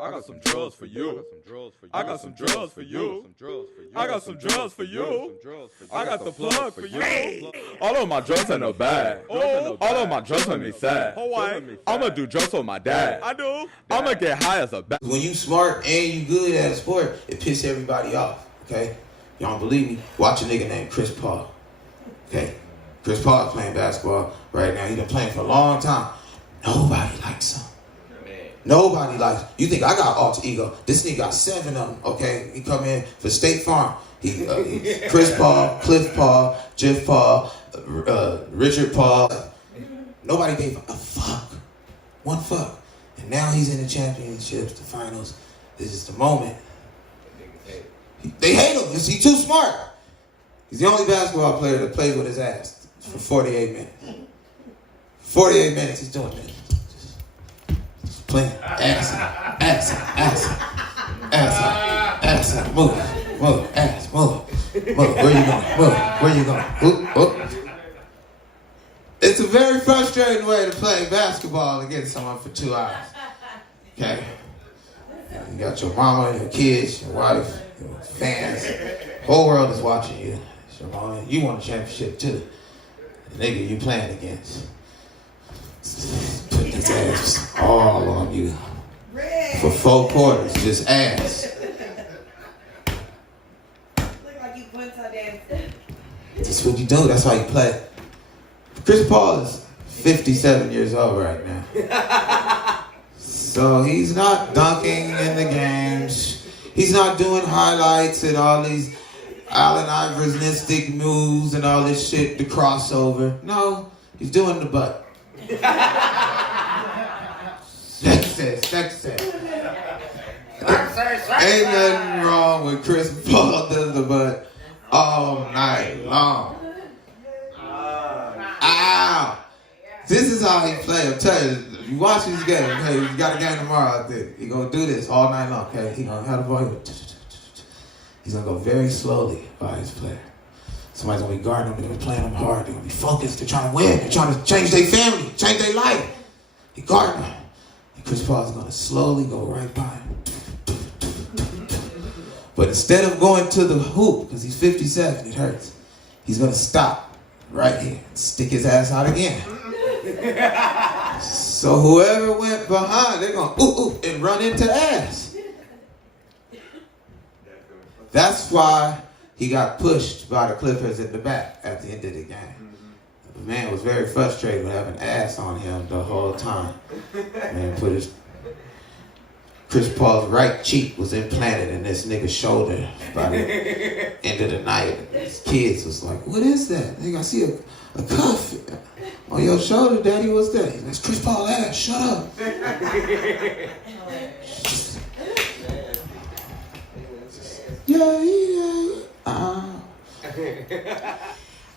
I got some drugs for you. I got some drugs for you. I got some drugs for you. I got the plug for you. All of my drugs in the bag. All of my drugs make me sad. I'ma do drugs for my dad. I do. I'ma get high as a bat. When you smart and you good at a sport, it pisses everybody off. Okay, y'all don't believe me? Watch a nigga named Chris Paul. Okay, Chris Paul is playing basketball right now. He been playing for a long time. Nobody likes him. Nobody likes him. You think I got alter ego? This nigga got 7 of them. Okay, he come in for State Farm. He Chris Paul, Cliff Paul, Jeff Paul, Richard Paul. Nobody gave a fuck. One fuck. And now he's in the championships, the finals. This is the moment. They hate him. He's too smart. He's the only basketball player that plays with his ass for 48 minutes. 48 minutes he's doing this. Just playing. Ass. Move. Ass. Move. Where you going? Where you going? Whoop. It's a very frustrating way to play basketball against someone for 2 hours. Okay? You got your mama and your kids, your wife, your fans. The whole world is watching you. It's your mama. You won a championship too. The nigga you playing against. Put his ass all on you. For 4 quarters, just ass. Look like you went to dance. That's what you do. That's how you play. Chris Paul is 57 years old right now. So he's not dunking in the games. He's not doing highlights and all these Allen Iversonistic moves and all this shit, the crossover. No, he's doing the butt. Sex. Ain't nothing wrong with Chris Paul does the butt all night long. Ow! This is how he play. I'm telling you, you watch this game, okay? You got a game tomorrow, I think. He gonna do this all night long, okay? He gonna have the ball. He's gonna go very slowly by his player. Somebody's gonna be guarding him, they're gonna be playing him hard, they're gonna be focused, they're trying to win, they're trying to change their family, change their life. He guarding him. And Chris Paul's gonna slowly go right by him. But instead of going to the hoop, because he's 57, it hurts, he's gonna stop right here and stick his ass out again. So whoever went behind, they're gonna ooh and run into ass. That's why he got pushed by the Clippers in the back at the end of the game. The man was very frustrated with having ass on him the whole time. Man put his Chris Paul's right cheek was implanted in this nigga's shoulder by the end of the night. His kids was like, "What is that? Nigga, I see a cuff on your shoulder, Daddy. What's that?" He's like, "It's Chris Paul ass. Shut up."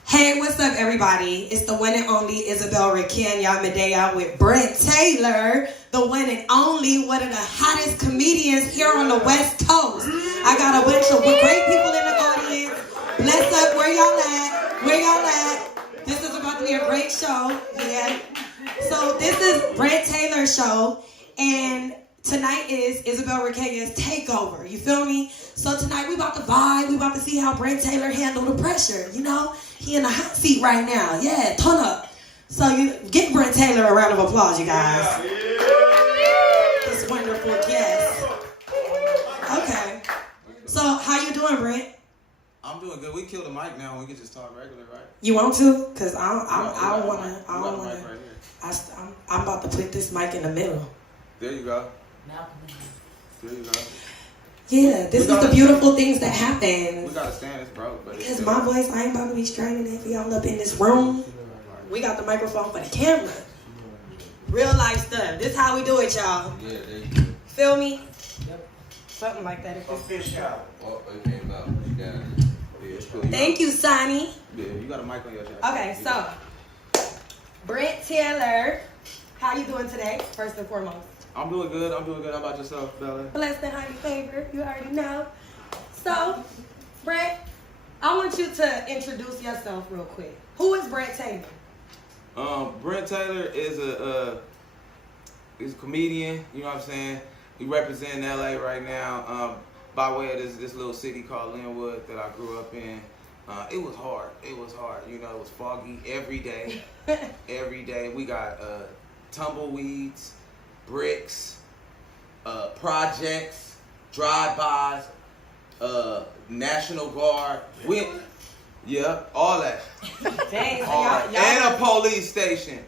Hey, what's up, everybody? It's the one and only Isabell Requena Medea with Brent Taylor, the one and only, one of the hottest comedians here on the West Coast. I got a bunch of great people in the audience. Bless up, where y'all at? Where y'all at? This is about to be a great show. Yeah. So this is Brent Taylor's show, and tonight is Isabell Requena's takeover. You feel me? So tonight we about to vibe. We about to see how Brent Taylor handled the pressure. You know, he in the hot seat right now. Yeah, turn up. So you give Brent Taylor a round of applause, you guys. This wonderful guest. Okay. So how you doing, Brent? I'm doing good. We killed the mic now. We can just talk regular, right? You want to? Cause I don't wanna. I'm about to put this mic in the middle. There you go. There you go. Yeah, this is the beautiful things that happen. We gotta stand this broke, but because my voice, I ain't about to be straining if y'all up in this room. We got the microphone for the camera. Real life stuff. This how we do it, y'all. Yeah, there you go. Feel me? Yep. Something like that. Official. Oh, it came out. You got it. Yeah, thank you, Sonny. Yeah, you got a mic on your jacket. Okay, so Brent Taylor, how you doing today? First and foremost. I'm doing good. How about yourself, Bella? Blessed and highly favored. You already know. So, Brent, I want you to introduce yourself real quick. Who is Brent Taylor? Brent Taylor is he's a comedian. You know what I'm saying? We represent LA right now by way of this little city called Linwood that I grew up in. It was hard. It was hard. You know, it was foggy every day. Every day. We got tumbleweeds, bricks, projects, drive-bys, National Guard. All that. Dang, so All that. And a police station.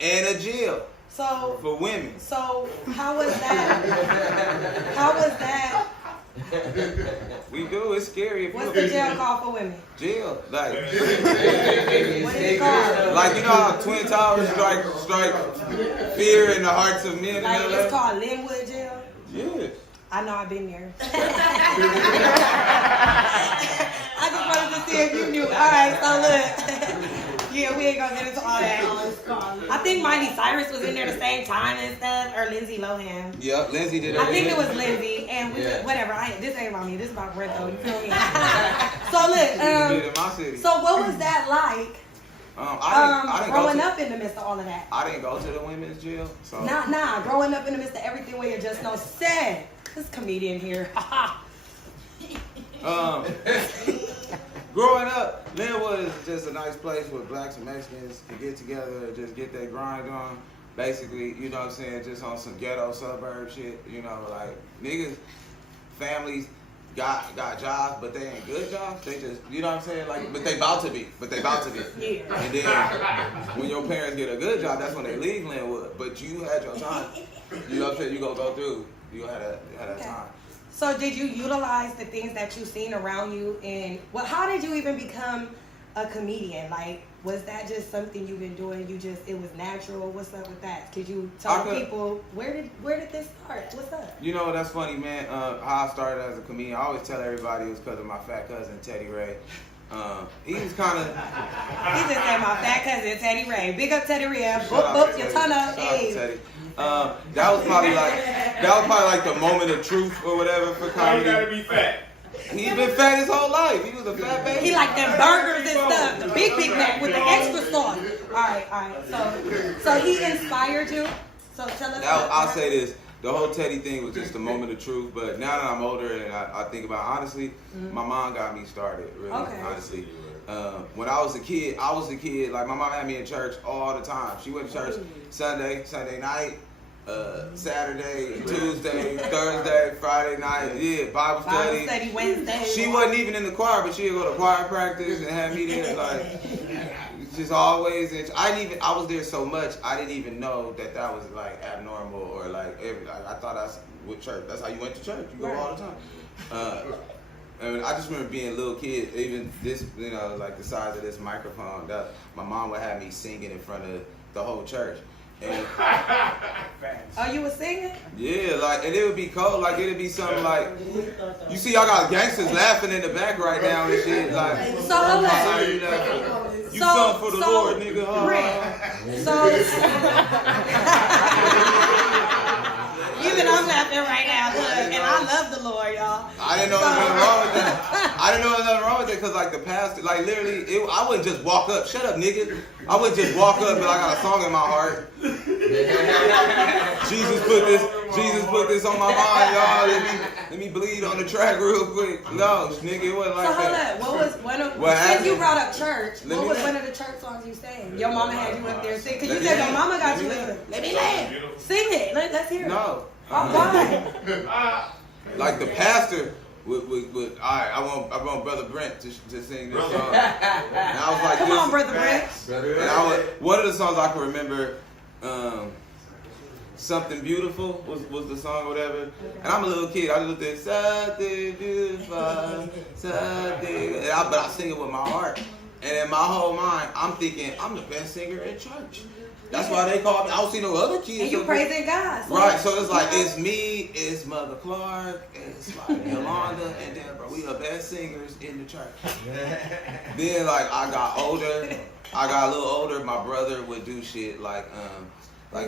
And a jail. So for women. So how was that? How was that? We do. It's scary. What's the jail called for women? Jail, like. What is it called? Like, you know how Twin Towers strike fear in the hearts of men. Like it's called Linwood Jail. Yeah. I know, I've been there. I just wanted to see if you knew. All right, so look. Yeah, we ain't gonna get into all that. I think Miley Cyrus was in there the same time and stuff, or Lindsay Lohan. Yep, Lindsay did I think it was Lindsay, and we whatever. This ain't about me. This is about Brent, though. You feel me? So look, so what was that like? I didn't growing up in the midst of all of that. I didn't go to the women's jail. So. Nah. Growing up in the midst of everything where you just know said. This comedian here. Growing up, Linwood is just a nice place where blacks and Mexicans can get together and just get their grind on. Basically, you know what I'm saying, just on some ghetto suburb shit. You know, like niggas, families got jobs, but they ain't good jobs. They just, you know what I'm saying, like, but they about to be. Yeah. And then when your parents get a good job, that's when they leave Linwood. But you had your time. You know what I'm saying? You gonna go through. You had a time. So did you utilize the things that you've seen around you, and how did you even become a comedian? Like, was that just something you've been doing? It was natural? What's up with that? Could you tell people where did this start? What's up? You know, that's funny, man. How I started as a comedian, I always tell everybody it was because of my fat cousin Teddy Ray. He was kind of. He just said my fat cousin Teddy Ray. Big up Teddy Ray. Boop, your ton up. Hey. That was probably like the moment of truth or whatever for comedy. You gotta be fat. He's been fat his whole life. He was a fat baby. He like them burgers and stuff. The Big Mac with the extra sauce. All right. So he inspired you. So tell us. I'll say this. The whole Teddy thing was just a moment of truth, but now that I'm older and I think about it, honestly, my mom got me started, really, honestly. When I was a kid, like my mom had me in church all the time. She went to church Sunday night, Saturday, Tuesday, Thursday, Friday night, Bible study. Wednesday. She wasn't even in the choir, but she'd go to choir practice and have me there, like, just always. And I was there so much, I didn't even know that was like abnormal or like I thought that's with church. That's how you went to church. You go all the time. I mean, I just remember being a little kid, even this, you know, like the size of this microphone, that my mom would have me singing in front of the whole church. And, oh, you were singing? Yeah, like, and it would be cold, like, it'd be something like, you see, y'all got gangsters laughing in the back right now and shit, like, so hold on. You come for the Lord, nigga. Even I'm laughing right now, and I love the Lord, y'all. I didn't know there was nothing wrong with that. I didn't know there was nothing wrong with that because, like, the pastor, like, literally, I wouldn't just walk up. Shut up, nigga. I wouldn't just walk up and I got a song in my heart. Jesus put this on my mind, y'all. Let me bleed on the track real quick. No, nigga, it wasn't like that. So hold up. What was one of since you brought up church? What was one of the church songs you sang? Your mama had you up there singing. Cause you said your mama got you up there. Let me land. Sing it. Let's hear it. No. Why? Like the pastor would all right, I want Brother Brent to sing this song. And I was like, come on, Brother Brent. And one of the songs I can remember, Something Beautiful was the song or whatever. And I'm a little kid. I just looked at something beautiful, something. But I sing it with my heart. And in my whole mind, I'm thinking, I'm the best singer in church. That's why they call me. I don't see no other kids. And you praising God. So right, so it's like, it's me, it's Mother Clark, it's like Yolanda, and Deborah. We are best singers in the church. Then, like, I got a little older, my brother would do shit like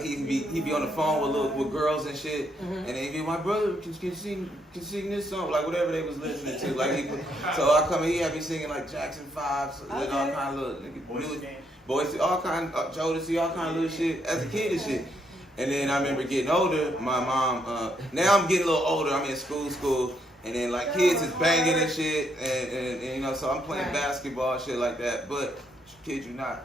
he'd be on the phone with girls and shit, and then he'd be, my brother can sing this song, like whatever they was listening to. Like so I come in, he had me singing like Jackson 5, so all kind of little Boys, all kind of Jodeci, all kind of little shit as a kid and shit. And then I remember getting older, my mom, now I'm getting a little older, I'm in school, and then like kids is banging and shit, and you know, so I'm playing basketball and shit like that, but kid you not,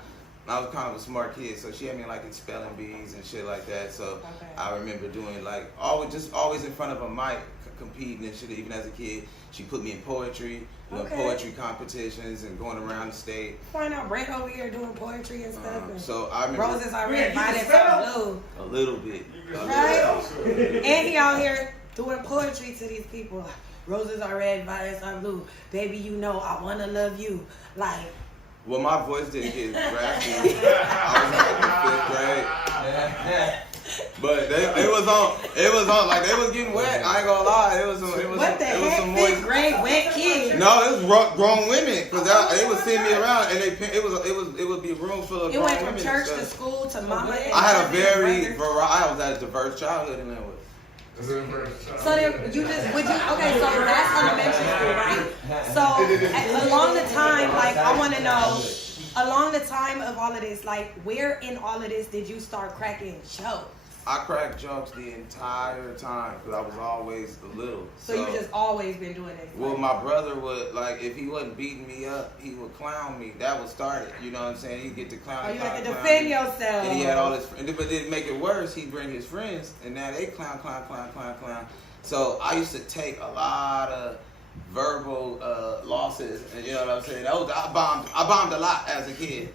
I was kind of a smart kid, so she had me like in spelling bees and shit like that, so I remember doing like, always in front of a mic, competing and shit, even as a kid. She put me in poetry, poetry competitions and going around the state. Find out Brent over here doing poetry and stuff. So I remember roses are red, violets are blue. A little bit. Right? And he out here doing poetry to these people. Roses are red, violets are blue. Baby, you know I wanna love you. Like. Well, my voice didn't get raspy. I was like in 5th grade. But it was on like they was getting wet. I ain't gonna lie, it was what the heck? Some moist. 5th grade wet kids. No, it was grown women because they would send me around and it would be a room full of grown women. It went from church to school to mama. I had a I was at a diverse childhood in that way. So then you just okay, so that's elementary school, right? So along the time, like I want to know, along the time of all of this, like where in all of this did you start cracking jokes? I cracked jokes the entire time because I was always the little. So you just always been doing it? Well, my brother would, like, if he wasn't beating me up, he would clown me. That would start it. You know what I'm saying? He'd get to clown me. Oh, you had to defend yourself. And he had all his friends. But to make it worse, he'd bring his friends, and now they clown. So I used to take a lot of verbal losses, and you know what I'm saying? I bombed a lot as a kid.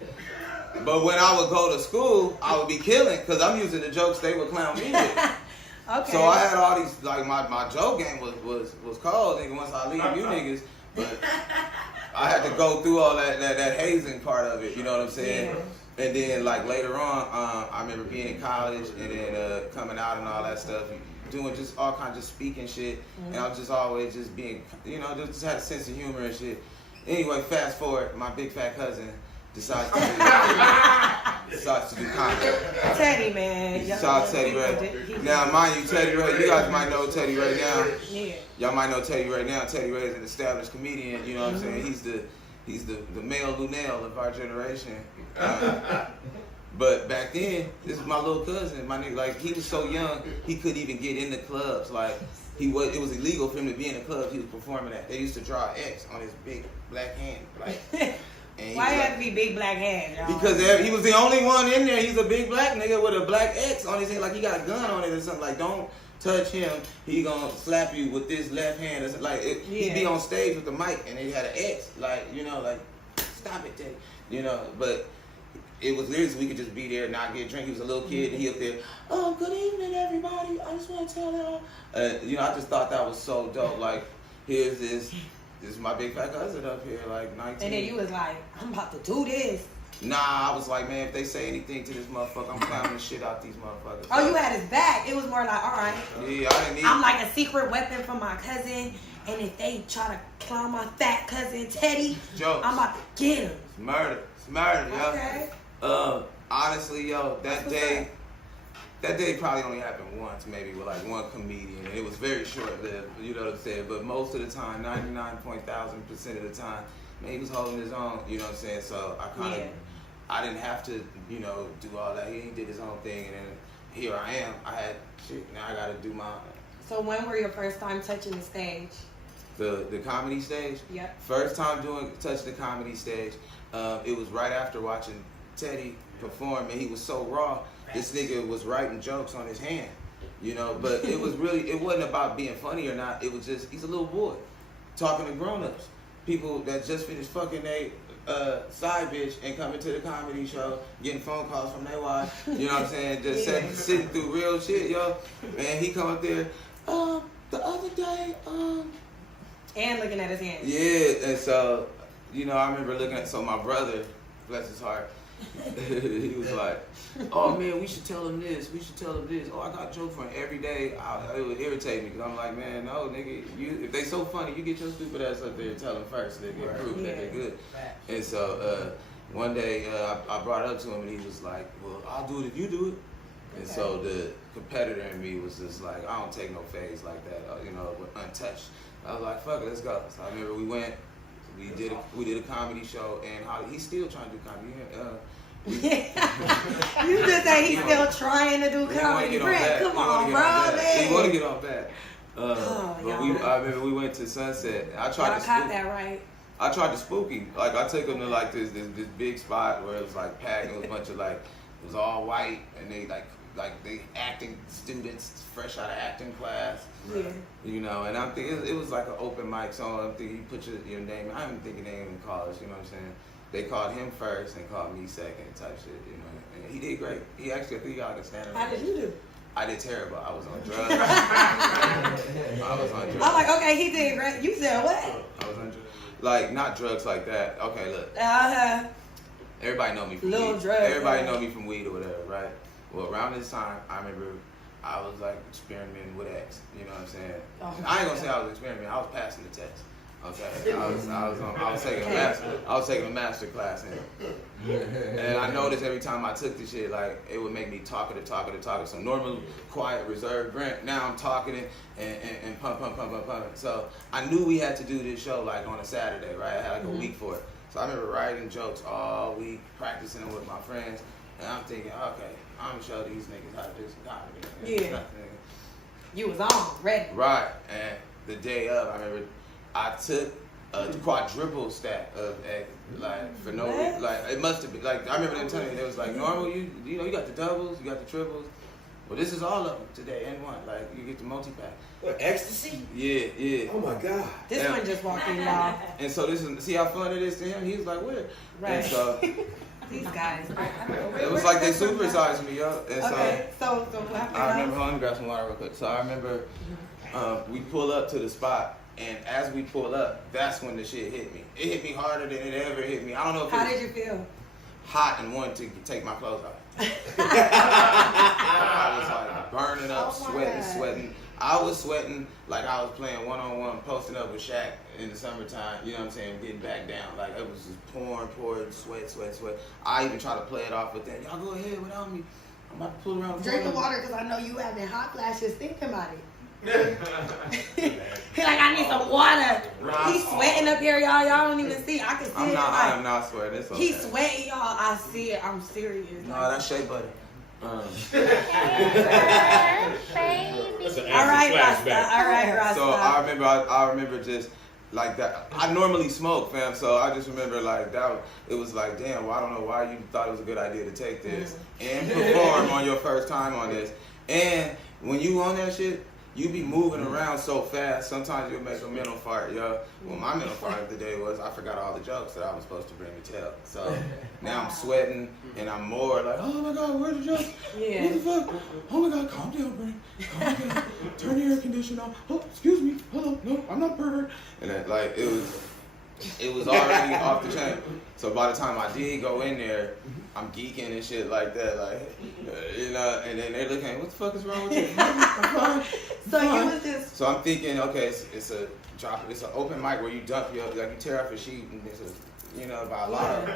But when I would go to school, I would be killing because I'm using the jokes they would clown me with. Okay. So I had all these, like my joke game was cold, nigga, once I leave you niggas. But I had to go through all that hazing part of it, you know what I'm saying? Yeah. And then like later on, I remember being in college and then coming out and all that stuff, doing just all kinds of speaking shit. Mm-hmm. And I was just always just being, you know, just had a sense of humor and shit. Anyway, fast forward, my big fat cousin decides to do comedy. Teddy, man. Shout out Teddy Ray. Now, mind you, Teddy Ray, you guys might know Teddy Ray now. Yeah. Y'all might know Teddy Ray now. Teddy Ray is an established comedian, you know what I'm saying? He's the male Lunel of our generation. But back then, this is my little cousin, my nigga, like, he was so young, he couldn't even get in the clubs. Like, it was illegal for him to be in the clubs he was performing at. They used to draw an X on his big black hand, like. Why you have to be big black hands, y'all? Because he was the only one in there. He's a big black nigga with a black X on his head, like he got a gun on it or something. Like, don't touch him. He gonna slap you with this left hand. Or something. Like, he'd be on stage with the mic and he had an X. Like, you know, like, stop it, Teddy. You know, but it was literally so we could just be there and not get a drink. He was a little kid and he up there, good evening, everybody. I just want to tell y'all. You know, I just thought that was so dope. Like, here's this is my big fat cousin up here, like 19. And then you was like, I'm about to do this. Nah, I was like, man, if they say anything to this motherfucker, I'm clowning the shit out these motherfuckers. Oh, you had his back. It was more like, all right. Yeah, I didn't need I'm like a secret weapon for my cousin, and if they try to clown my fat cousin Teddy, jokes. I'm about to get him. It's murder, yo. Okay. Honestly, yo, that day probably only happened once, maybe with like one comedian, and it was very short-lived, you know what I'm saying? But most of the time, 99.1,000% of the time, man, he was holding his own, you know what I'm saying? So I didn't have to, you know, do all that. He did his own thing, and then here I am. I had shit. Now I got to do my. So when were your first time touching the stage? The comedy stage? Yep. First time touching the comedy stage. It was right after watching Teddy perform, and he was so raw. This nigga was writing jokes on his hand, you know. But it wasn't about being funny or not. It was just he's a little boy talking to grown-ups, people that just finished fucking they side bitch and coming to the comedy show, getting phone calls from their wife. You know what I'm saying? Just sitting through real shit, yo. And he come up there, the other day, and looking at his hand. Yeah, and so, you know, I remember looking at, so my brother, bless his heart, he was like, oh man, we should tell him this, oh, I got a joke for him every day. It would irritate me, because I'm like, man, no, nigga, if they so funny, you get your stupid ass up there and tell them first, nigga, and prove that they're good. And so, one day, I brought it up to him, and he was like, well, I'll do it if you do it. And so the competitor in me was just like, I don't take no phase like that, you know, untouched. I was like, fuck it, let's go. So I remember we did a comedy show, and he's still trying to do comedy. You just say he's still trying to do comedy. Brent, come on, bro. He want to get on back. But I remember we went to Sunset. I tried to caught that right. I tried to spook him. Like I took him to like this big spot where it was like packed. It was a bunch of like, it was all white, and they like they acting students fresh out of acting class. Yeah. You know, and I'm thinking it was like an open mic, so I'm thinking you put your name. I didn't think your name in college. You know what I'm saying? They called him first and called me second type shit. You know, and he did great. He actually, I think he got like a standard. How did you do? I did terrible. I was on drugs. I was on drugs. I'm like, okay, he did great. You said what? I was on drugs. Like, not drugs like that. Okay, look. Everybody know me from weed. Everybody know me from weed or whatever, right? Well, around this time, I remember I was like experimenting with X. You know what I'm saying? Oh, I ain't gonna say I was experimenting. I was passing the test. Okay, I was taking a master class in it. And I noticed every time I took this shit, like it would make me talkative. So normally quiet, reserved Brent. Now I'm talking and pump. So I knew we had to do this show like on a Saturday, right? I had like a week for it. So I remember writing jokes all week, practicing them with my friends, and I'm thinking, okay, I'm gonna show these niggas how to do some comedy. Yeah. You was on, ready. Right, and the day of, I remember I took a quadruple stack of eggs, like for no reason. Like it must have been like I remember them telling me they was like normal. You know you got the doubles, you got the triples. Well, this is all of them today in one. Like you get the multi-pack. What, ecstasy? Yeah. Oh my God. This one just walked in, y'all. And so this is see how fun it is to him. He was like, where? Right. And so these guys. it was like they supersized me, yo. And okay. So what happened? I remember. Let me grab some water real quick. So I remember we pull up to the spot. And as we pull up, that's when the shit hit me. It hit me harder than it ever hit me. I don't know if How did you feel? Hot and wanted to take my clothes off. I was like burning up, sweating. I was sweating like I was playing one-on-one, posting up with Shaq in the summertime, you know what I'm saying, getting back down. Like it was just pouring, sweat. I even tried to play it off with that. Y'all go ahead without me. I'm about to pull around. Drink the water because I know you having hot flashes thinking about it. He like, I need some water. He's sweating up here, y'all. Y'all don't even see. I can see it. I am not sweating. It's okay. He's sweating, y'all. I see it. I'm serious. No, that's shea butter. All right, Rasta. So I remember just like that. I normally smoke, fam. So I just remember like that. It was like, damn. Well, I don't know why you thought it was a good idea to take this and perform on your first time on this. And when you on that shit, you be moving around so fast, sometimes you'll make a mental fart, yo. Well, my mental fart of the day was I forgot all the jokes that I was supposed to bring to tell. So now I'm sweating and I'm more like, oh my God, where's the jokes? Yeah. What the fuck? Oh my God, calm down, Brent. Calm down. Turn the air conditioner on. Oh, excuse me. Hello, no, I'm not pervert. And then, like, it was already off the chain. So by the time I did go in there, I'm geeking and shit like that, like, you know, and then they're looking, what the fuck is wrong with you? I'm fine. You was just. So I'm thinking, okay, it's an open mic where you dump like you tear off a sheet and it's a, you know, by a lot of,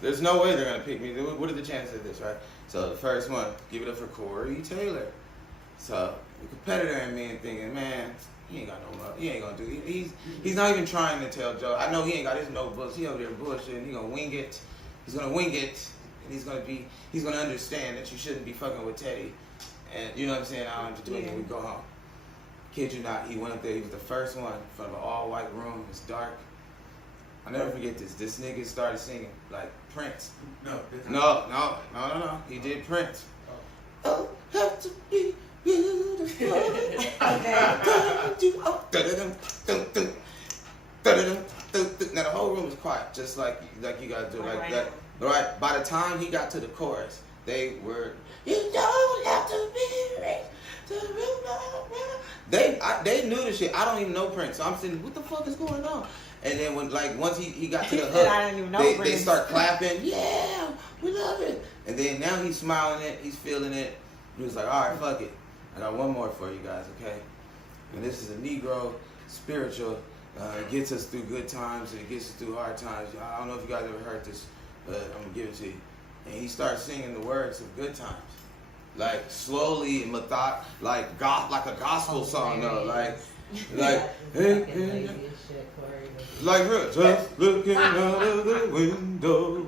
there's no way they're gonna pick me. What are the chances of this, right? So the first one, give it up for Corey Taylor. So the competitor in me and thinking, man, he ain't got no money. He ain't gonna do it. He's not even trying to tell jokes. I know he ain't got his notebooks. He over there bullshitting. He gonna wing it. He's gonna wing it. And he's gonna understand that you shouldn't be fucking with Teddy. And you know what I'm saying? I don't have to do anything. We go home. Kid you not, he went up there. He was the first one in front of an all-white room. It's dark. I'll never forget this. This nigga started singing like Prince. No. He did Prince. Oh, have to be beautiful. Now the whole room was quiet, just like you guys do, like that. Right. By the time he got to the chorus, they were, you don't have to be rich to they knew the shit. I don't even know Prince, so I'm sitting, what the fuck is going on? And then once he got to the hook, they start clapping. Yeah, we love it. And then now he's smiling it, he's feeling it. He was like, all right, fuck it. I got one more for you guys, okay? And this is a Negro spiritual. It gets us through good times and it gets us through hard times. I don't know if you guys ever heard this, but I'm gonna give it to you. And he starts singing the words of good times, like slowly and like a gospel song, though, like hey, like just looking out of the window.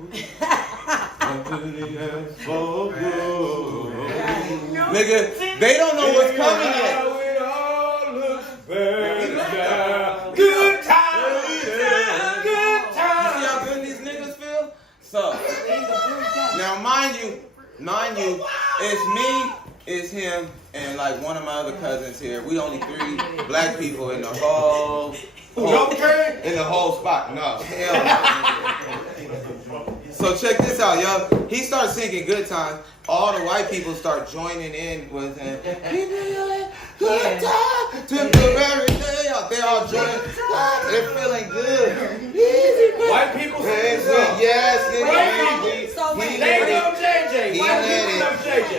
Nigga, they don't know what's coming yet. Good time. Good time. You see how good these niggas feel? So, now mind you, it's me, it's him, and like one of my other cousins here. We only 3 black people in the whole spot. No, hell no. So check this out, yo. He starts singing Good Times. All the white people start joining in with him. Good time, temporary day out. They all joining. They're feeling good. White people sing this song. Yes, So wait, they know JJ. He White let people know JJ.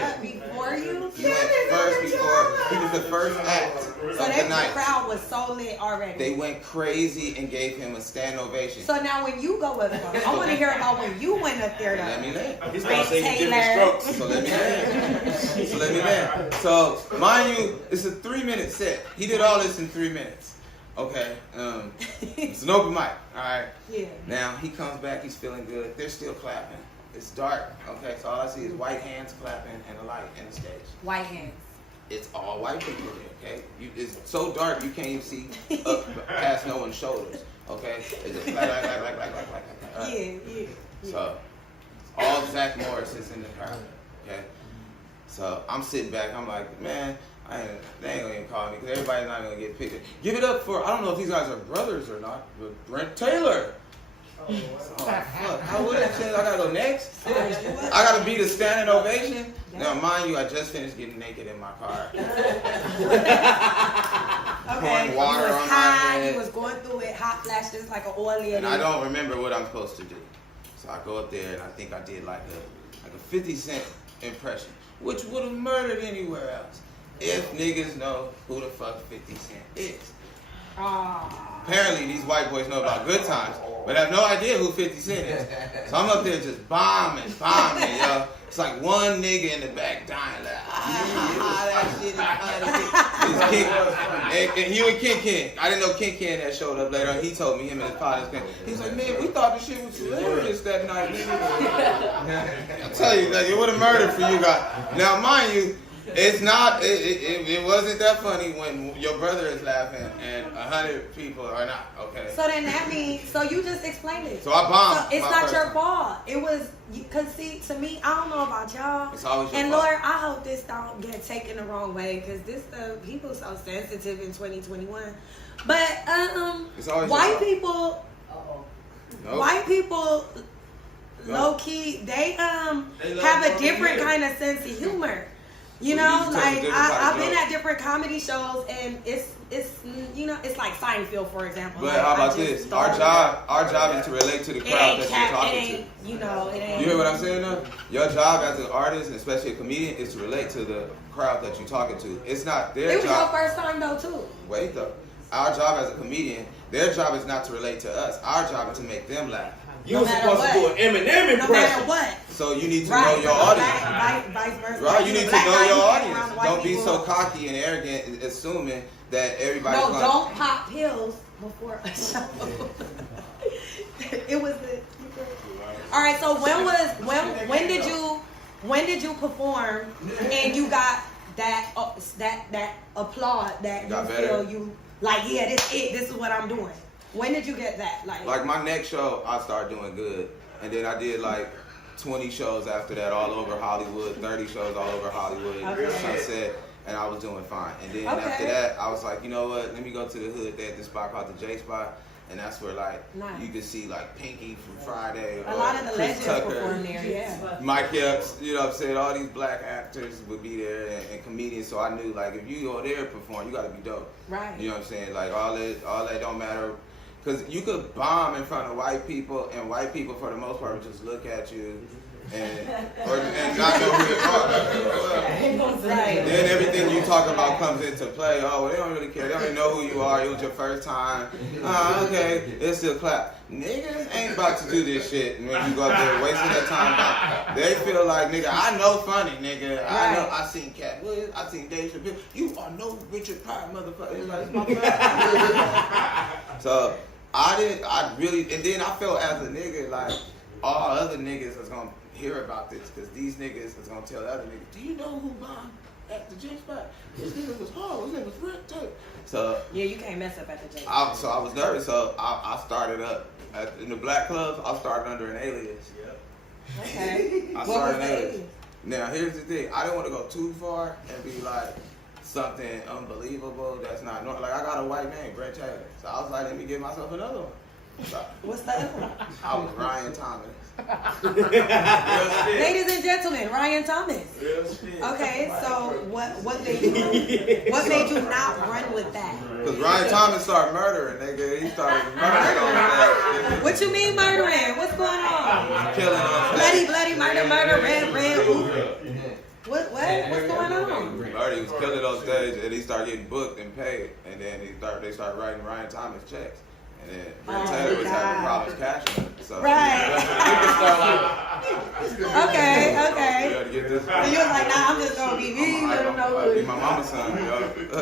before you? He went first before. He was the first act So of the night. crowd was so lit already. They went crazy and gave him a stand ovation. So now when you go up, I want to hear about when you went up there Let me though. land. He's Brent gonna sing Taylor. Strokes. So let me land. So mind you, it's a 3-minute set. He did all this in 3 minutes. Okay. It's an open mic. All right. Yeah. Now he comes back. He's feeling good. They're still clapping. It's dark. Okay. So all I see is white hands clapping and a light in the stage. White hands. It's all white people here, okay? It's so dark you can't even see up past no one's shoulders, okay? It's just like. Yeah. So, all Zach Morris is in the crowd, okay? So, I'm sitting back, I'm like, man, they ain't gonna even call me, because everybody's not gonna get picked. Give it up for, I don't know if these guys are brothers or not, but Brent Taylor. Oh, fuck. How would I change? I gotta go next? I gotta be the standing ovation? Now, mind you, I just finished getting naked in my car. Pouring water on my head. He was going through it, hot flashes like an oily. And I don't remember what I'm supposed to do. So I go up there and I think I did like a 50 Cent impression, which would have murdered anywhere else. If niggas know who the fuck 50 Cent is. Apparently these white boys know about Good Times, but have no idea who 50 Cent is. So I'm up there just bombing, yo. It's like one nigga in the back dying like, that shit is funny. And you and Ken. I didn't know Ken had showed up later. He told me him and his partners. He was like, man, we thought the shit was hilarious that night, nigga. I tell you, like, it would have murdered for you guys. Now, mind you, it's not. It wasn't that funny when your brother is laughing and 100 people are not. Okay. So then that means, so you just explained it. So I bombed. So it's not your fault. It was, cause see, to me, I don't know about y'all. It's always your and fault. Lord, I hope this don't get taken the wrong way, cause this stuff, people so sensitive in 2021. But It's always white your people, Nope. white people, low key, they have a different kind of sense of humor. You know, like I've been at different comedy shows, and it's it's like Seinfeld, for example. But like, how about this? Our job is to relate to the crowd that you're talking to. It ain't. You hear what I'm saying though? Your job as an artist, and especially a comedian, is to relate to the crowd that you're talking to. It's not their job. It was your first time though too. Wait though. Our job as a comedian, their job is not to relate to us. Our job is to make them laugh. You were supposed to do an Eminem impression. No matter what. So you need to know your audience. Vice versa. Right, you need to know your audience. Don't be so cocky and arrogant, assuming that everybody's No, don't pop pills before a show. It was the. All right. So when did you perform and you got that applaud that you feel you like? Yeah, this is what I'm doing. When did you get that? Like my next show, I started doing good, and then I did like 20 shows after that all over Hollywood, 30 shows all over Hollywood, Sunset, and I was doing fine. And then after that, I was like, you know what? Let me go to the hood. They had this spot called the J Spot, and that's where like you could see like Pinky from Friday, a lot of the Chris legends Tucker, perform there. Yeah. Mike Epps, you know what I'm saying? All these black actors would be there and comedians. So I knew like if you go there and perform, you got to be dope. Right. You know what I'm saying? Like all that don't matter. Because you could bomb in front of white people, and white people, for the most part, would just look at you and not know who you are. Then everything you talk about comes into play. Oh, well, they don't really care. They don't even know who you are. It was your first time. Okay, it's still clap. Niggas ain't about to do this shit when you go up there wasting their time. They feel like, nigga, I know funny, nigga. I know. I seen Cat Williams. I seen Dave Chappelle. You are no Richard Pryor, motherfucker. It's like, it's my bad. And then I felt as a nigga like all other niggas is gonna hear about this because these niggas is gonna tell the other niggas, do you know who bombed at the J spot? This nigga was hard. His name was Brent Taylor. So yeah, you can't mess up at the J. So I was nervous. So I started up in the black clubs. I started under an alias. Okay. I started an alias. Now here's the thing. I didn't want to go too far and be like something unbelievable that's not normal. Like I got a white name, Brent Taylor. So I was like, let me give myself another one. So, what's the other one? I was Ryan Thomas. Ladies and gentlemen, Ryan Thomas. Okay, so what made you not run with that? Because Ryan Thomas started murdering, nigga. He started murdering on that. What you mean murdering? What's going on? Killing us. Bloody, murder, red. What's going on? He was killing on stage, and he started getting booked and paid, and then they started writing Ryan Thomas checks. And then Brent Taylor was having problems cashing it. So right. Okay. Get this. And you was like, nah, I'm just gonna be me. Let them know Be my mama's son, yo.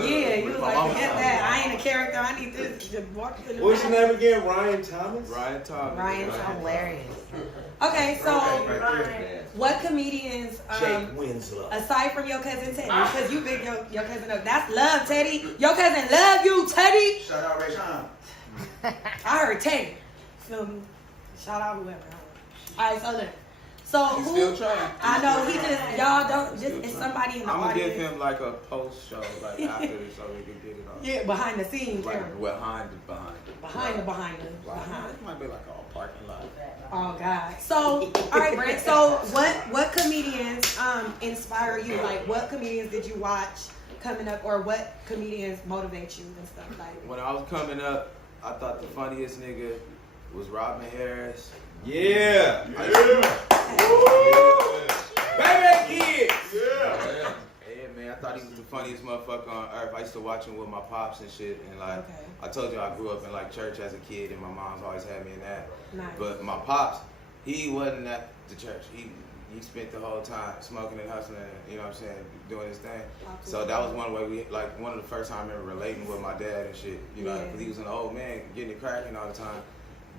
Yeah, you was like, forget that. I ain't a character. I need this to walk in the What's your name again? Ryan Thomas? Ryan Thomas. Ryan's hilarious. Okay, so what comedians, Jake Winslow. aside from your cousin Teddy, because you big your cousin up. That's love, Teddy. Your cousin love you, Teddy. Shout out Ray Sean. I heard Teddy. Shout out whoever. All right, so look. So He's who? still trying. I know he just y'all don't just it's somebody in the I'm gonna audience. give him like a post show, like after this, so we can get it on. Yeah, behind the scenes. Like Aaron. behind. Behind. It might be like a parking lot. Oh God. So all right, Brent. So what comedians inspire you? Like what comedians did you watch coming up, or what comedians motivate you and stuff like? When I was coming up, I thought the funniest nigga was Robin Harris. Yeah. Baby kids. Yeah, man, I thought he was the funniest motherfucker on earth. I used to watch him with my pops and shit, and like I told you, I grew up in like church as a kid, and my mom's always had me in that. Nice. But my pops, he wasn't at the church. He spent the whole time smoking and hustling, you know what I'm saying, doing his thing. Absolutely. So that was one way one of the first time I remember relating with my dad and shit, you know, because he was an old man getting it cracking all the time.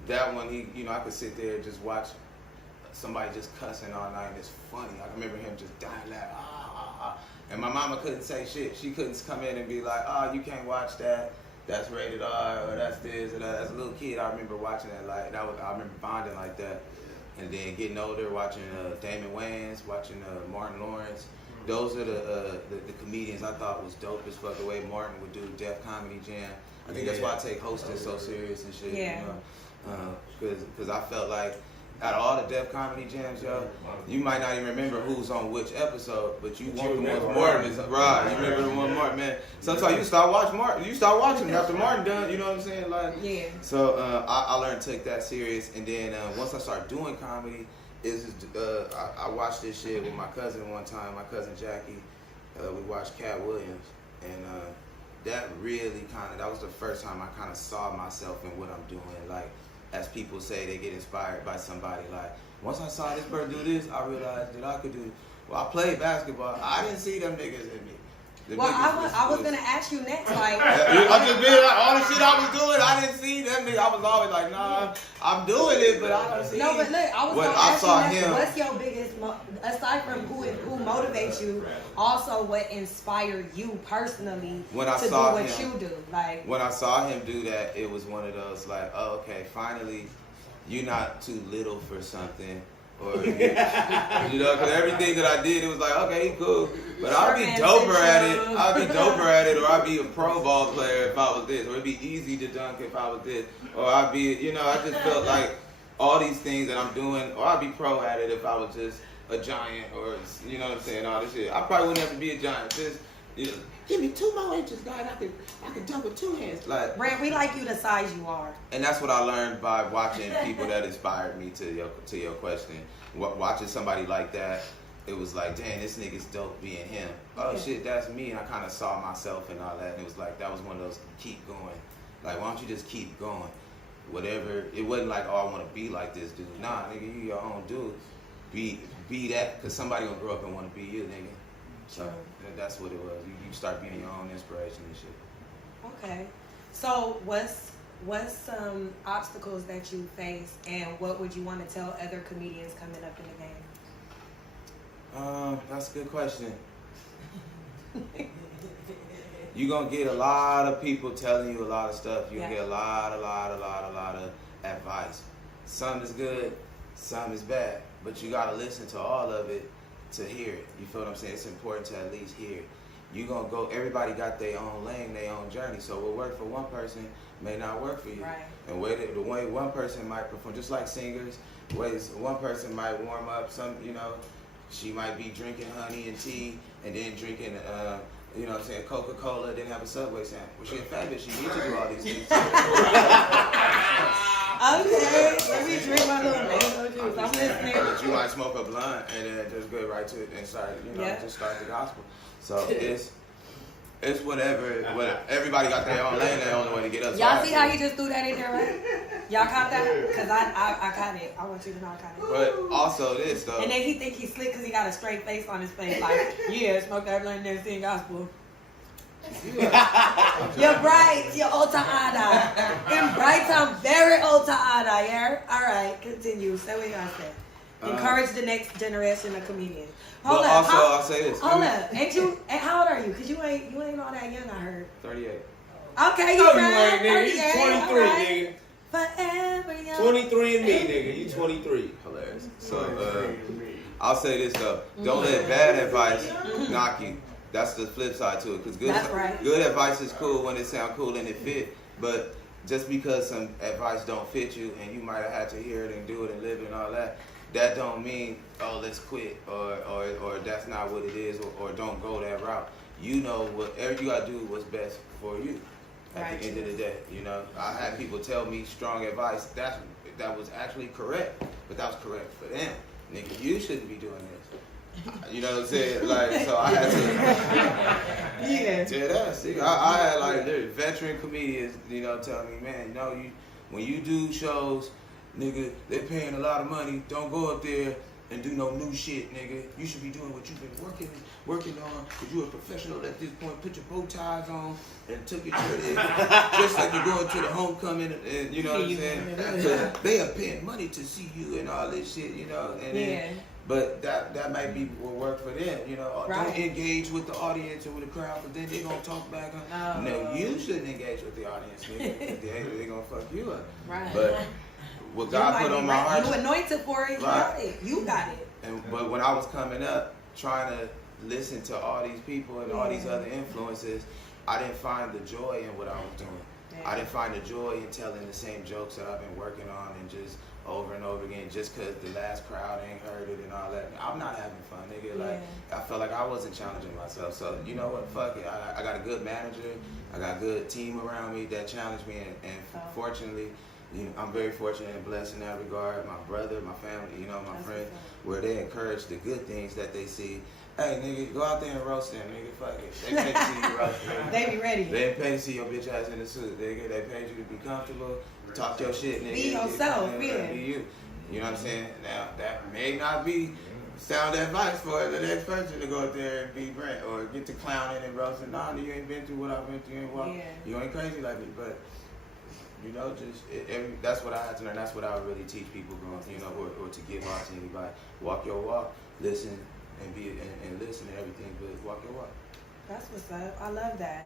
That one, I could sit there and just watch somebody just cussing all night, and it's funny. I remember him just dying laughing, and my mama couldn't say shit. She couldn't come in and be like, you can't watch that. That's rated R, or that's this, or that. As a little kid, I remember watching that. Like I remember bonding like that. And then getting older, watching Damon Wayans, watching Martin Lawrence. Those are the comedians I thought was dope as fuck. The way Martin would do Def Comedy Jam. I think that's why I take hosting so serious and shit. Yeah. You know? Because I felt like out of all the Def Comedy Jams, yo, you might not even remember who's on which episode, but you want the ones Martin is right. You remember the one Martin, man. Sometimes you start watching Martin. You start watching after Martin done. You know what I'm saying? Like, yeah. So I learned to take that serious, and then once I started doing comedy, I watched this shit with my cousin one time. My cousin Jackie, we watched Cat Williams, and that really that was the first time I kind of saw myself in what I'm doing. Like, as people say, they get inspired by somebody. Like, once I saw this person do this, I realized that I could do it. Well, I played basketball. I didn't see them niggas in me. I was gonna ask you next, like I'm just being like, all the shit I was doing, I didn't see them niggas. I was always like, nah, I'm doing it, but I don't see. No, but look, I was when gonna I ask saw you next, him, what's your biggest, aside from who motivates you, also what inspired you personally to do what you do? Like, when I saw him do that, it was one of those like, oh, okay, finally, you're not too little for something. Or, you know, because everything that I did, it was like, okay, cool. But I'd be doper at it. Or I'd be a pro ball player if I was this. Or it'd be easy to dunk if I was this. Or I'd be, I just felt like all these things that I'm doing, or I'd be pro at it if I was just a giant, or, you know what I'm saying, all this shit. I probably wouldn't have to be a giant. Just, give me 2 more inches, guys. I can dunk with 2 hands. Like, Brent, we like you the size you are. And that's what I learned by watching people that inspired me to your question. Watching somebody like that, it was like, dang, this nigga's dope being him. Oh shit, that's me. And I kind of saw myself and all that. And it was like, that was one of those keep going. Like, why don't you just keep going? Whatever. It wasn't like, oh, I want to be like this dude. Nah, nigga, you your own dude. Be that, because somebody gonna grow up and want to be you, nigga. So that's what it was. You start being your own inspiration and shit. Okay. So what's some obstacles that you face, and what would you want to tell other comedians coming up in the game? That's a good question. You're gonna get a lot of people telling you a lot of stuff. You'll get a lot of advice. Some is good, some is bad. But you gotta listen to all of it to hear it. You feel what I'm saying? It's important to at least hear it. You gonna go, everybody got their own lane, their own journey. So what worked for one person may not work for you. Right. And the way one person might perform, just like singers, ways one person might warm up, she might be drinking honey and tea and then drinking Coca-Cola, then have a Subway sandwich. Well, she a fat bitch, she needs to do all these things. Okay, let me drink my little mango juice. I'm listening. But you might smoke a blunt and then just go right to it and start, just start the gospel. So it's whatever. Everybody got their own lane, their own way to get us. Y'all see how he just threw that in there, right? Y'all caught that? Because I caught it. I want you to know I caught it. But also this, though. And then he think he's slick because he got a straight face on his face. Like, yeah, smoke that blunt and then sing gospel. You're bright, you're Ota Ada. In bright, I'm very Ota Ada, yeah? Alright, continue. Say what you gotta say. Encourage the next generation of comedians. Hold up. I'll say this. Hold up. And how old are you? Because you ain't all that young, I heard. 38. Okay, No, you you ain't, nigga. You 23, right. nigga. Forever young. 23 and me, nigga. You 23. Hilarious. So, I'll say this, though. Don't let bad advice knock you. That's the flip side to it. Because good advice is cool when it sounds cool and it fit. But just because some advice don't fit you and you might have had to hear it and do it and live it and all that, that don't mean, oh, let's quit or that's not what it is or don't go that route. You know, whatever you got to do what's best for you at the end of the day. I had people tell me strong advice that was actually correct, but that was correct for them. Nigga, you shouldn't be doing this. You know what I'm saying? Like, so I had to. Yeah, that's it. I had like veteran comedians, telling me, man, when you do shows, nigga, they're paying a lot of money. Don't go up there and do no new shit, nigga. You should be doing what you've been working on. Cause you're a professional at this point. Put your bow ties on and took it to the just like you're going to the homecoming, and you know what I'm saying? Cause they are paying money to see you and all this shit, And then, but that might be what work for them, Don't engage with the audience or with the crowd, but then they're gonna talk back on. No, you shouldn't engage with the audience, nigga. They're gonna fuck you up. Right. But what God put on my heart, you anointed for it. Right. You got it. But when I was coming up, trying to listen to all these people and all these other influences, I didn't find the joy in what I was doing. Yeah. I didn't find the joy in telling the same jokes that I've been working on and just over and over again, just because the last crowd ain't heard it and all that. I'm not having fun, nigga. Like, I felt like I wasn't challenging myself. So, you know what? Fuck it. I got a good manager. I got a good team around me that challenged me. And fortunately, I'm very fortunate and blessed in that regard. My brother, my family, my friends, where they encourage the good things that they see. Hey, nigga, go out there and roast them, nigga. Fuck it. They pay to see you roast them. They be ready. They pay to see your bitch ass in the suit, nigga. They paid you to be comfortable, talk your shit, nigga. Be yourself, Be you. You know what I'm saying? Now, that may not be sound advice for the next person to go out there and be Brent or get to clowning and roasting. Nah, you ain't been through what I went through. You ain't crazy like me, but. That's what I had to learn. That's what I would really teach people growing, or to give out to anybody. Walk your walk, listen, and listen to everything, but walk your walk. That's what's up. I love that.